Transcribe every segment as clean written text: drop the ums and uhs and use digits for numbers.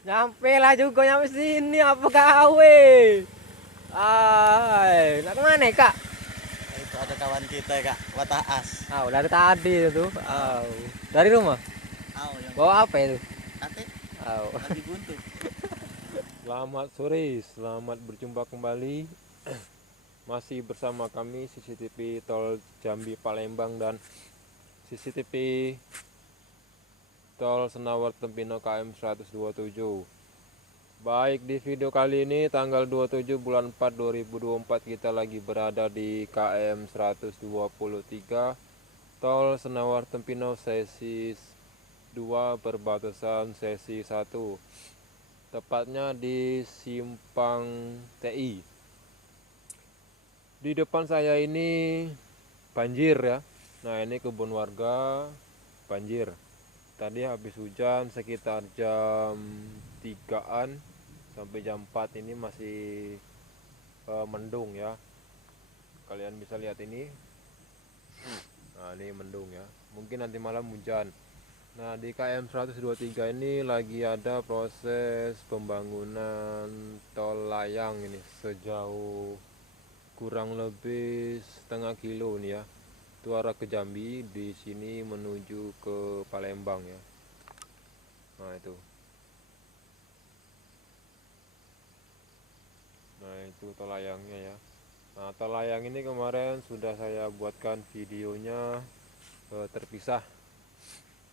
Nyampe lah juga nyampe sini apa gawe? Nak kemana kak? Itu ada kawan kita kak, Wataas. Dari tadi itu. Oh, Dari rumah. oh yang Bawa apa itu? kate Aw. lagi buntu. Selamat sore, selamat berjumpa kembali. Masih bersama kami CCTV Tol Jambi Palembang dan CCTV Tol Senawar Tempino KM 127. Baik, di video kali ini tanggal 27 bulan 4 2024 kita lagi berada di KM 123 Tol Senawar Tempino sesi 2 perbatasan sesi 1. Tepatnya di Simpang TI. Di depan saya ini banjir ya. Nah, ini kebun warga banjir. Tadi habis hujan sekitar jam 3-an sampai jam 4 ini masih mendung ya. Kalian bisa lihat ini. Nah, ini mendung ya. Mungkin nanti malam hujan. Nah, di KM 123 ini lagi ada proses pembangunan tol layang ini sejauh kurang lebih setengah kilo nih ya. Itu arah ke Jambi, di sini menuju ke Palembang ya. Nah, itu. Nah, itu tol layangnya ya. Nah, tol layang ini kemarin sudah saya buatkan videonya terpisah.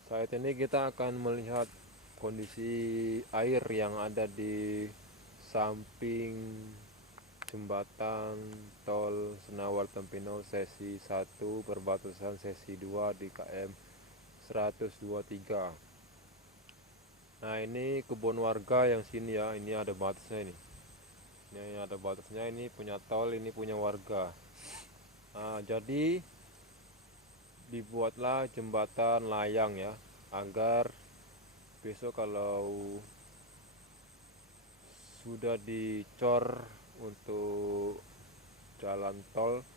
Saat ini kita akan melihat kondisi air yang ada di samping jembatan tol Senawar Tempino sesi 1 perbatasan sesi 2 di KM 123. Nah, ini kebun warga yang sini ya, ini ada batasnya ini. Ini ada batasnya, ini punya tol, ini punya warga. Nah, jadi dibuatlah jembatan layang ya, agar besok kalau sudah dicor untuk jalan tol,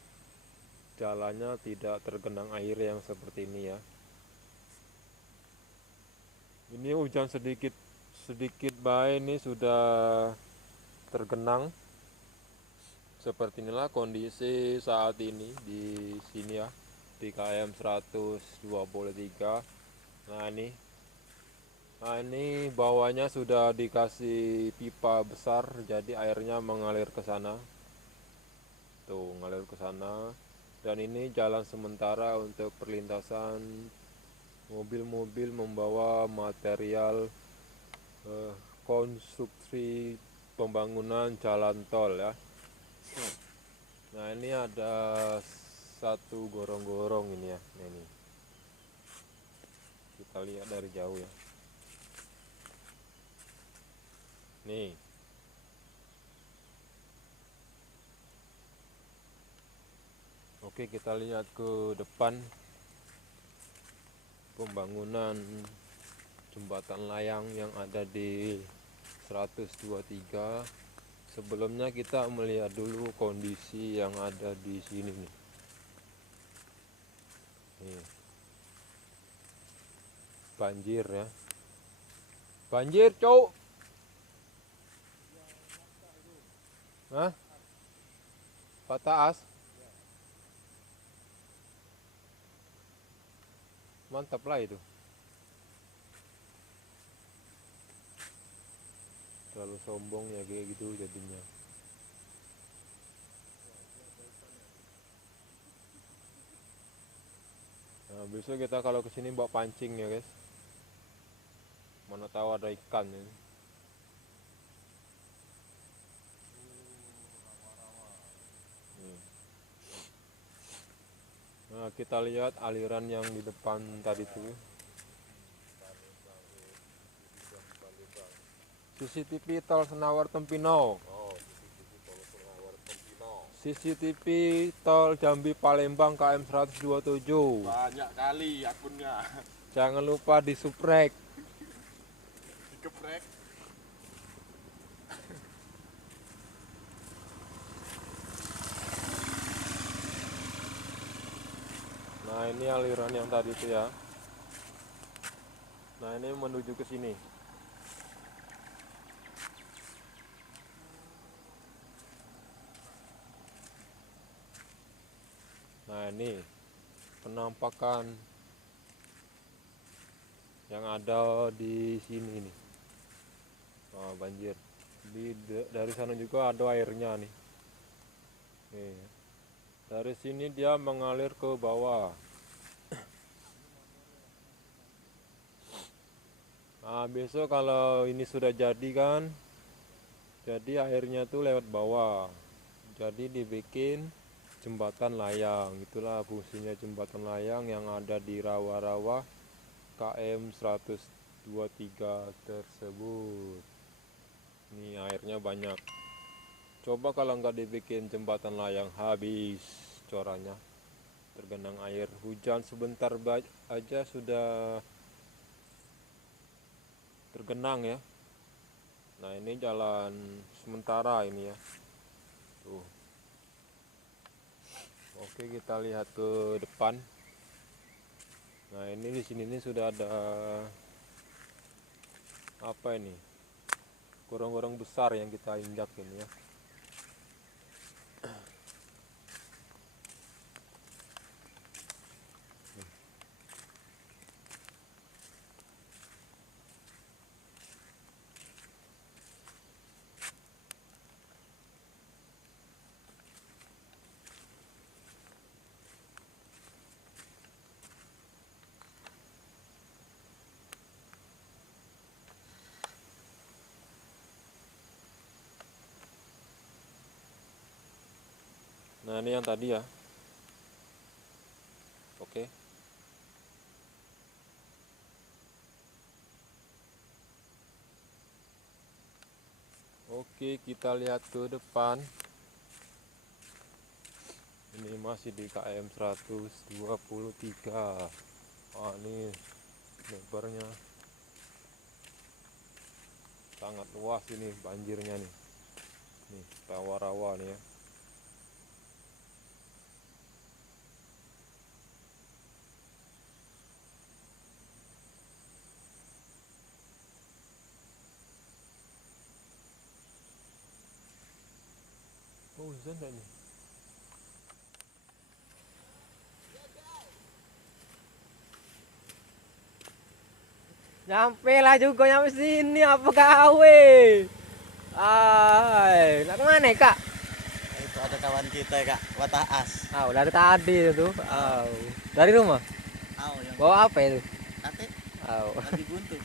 jalannya tidak tergenang air yang seperti ini ya. Ini hujan sedikit baik, ini sudah tergenang. Seperti inilah kondisi saat ini di sini ya, di KM 123. Nah ini bawahnya sudah dikasih pipa besar, jadi airnya mengalir ke sana. Tuh, ngalir ke sana. Dan ini jalan sementara untuk perlintasan mobil-mobil membawa material konstruksi pembangunan jalan tol ya. Nah, ini ada satu gorong-gorong ini ya. Nah, ini kita lihat dari jauh ya. Nih. Oke, kita lihat ke depan pembangunan jembatan layang yang ada di 123. Sebelumnya kita melihat dulu kondisi yang ada di sini nih. Nih. Banjir ya. Banjir, cowok. Hah? Patah as? Mantap lah itu. Terlalu sombong ya kayak gitu jadinya. Nah, besok kita kalau kesini bawa pancing ya guys. Mana tahu ada ikan ya. Nah, kita lihat aliran yang di depan tadi tuh. CCTV Tol Senawar Tempino. CCTV Tol Jambi Palembang KM 127. Banyak kali akunnya. Jangan lupa di subscribe. Dikeprek. Nah, ini aliran yang tadi tuh ya. Nah, ini menuju ke sini. Nah ini penampakan yang ada di sini nih. Nah, banjir. Dari sana juga ada airnya nih. Nih. Dari sini dia mengalir ke bawah. Nah, besok kalau ini sudah jadi kan, jadi airnya tuh lewat bawah. Jadi dibikin jembatan layang. Itulah fungsinya jembatan layang yang ada di rawa-rawa KM 123 tersebut. Ini airnya banyak. Coba kalau nggak dibikin jembatan layang, habis corannya. Tergenang air hujan sebentar aja sudah tergenang ya. Nah ini jalan sementara ini ya. Tuh. Oke, kita lihat ke depan. Nah ini di sini sudah ada apa ini? Gorong-gorong besar yang kita injak ini ya. Nah ini yang tadi ya. Oke. Oke, kita lihat ke depan. Ini masih di KM 123. Wah, ini lebarnya sangat luas ini banjirnya nih. Nih, rawa-rawa nih ya. Oh, hujan enggak nih? Nyampe lah juga nyampe sini apa gawe? Ay, nak kemana kak? Itu ada kawan kita kak, Wataas. Dari tadi itu. Dari rumah. Yang Bawa apa itu? nanti Aw. lagi buntu.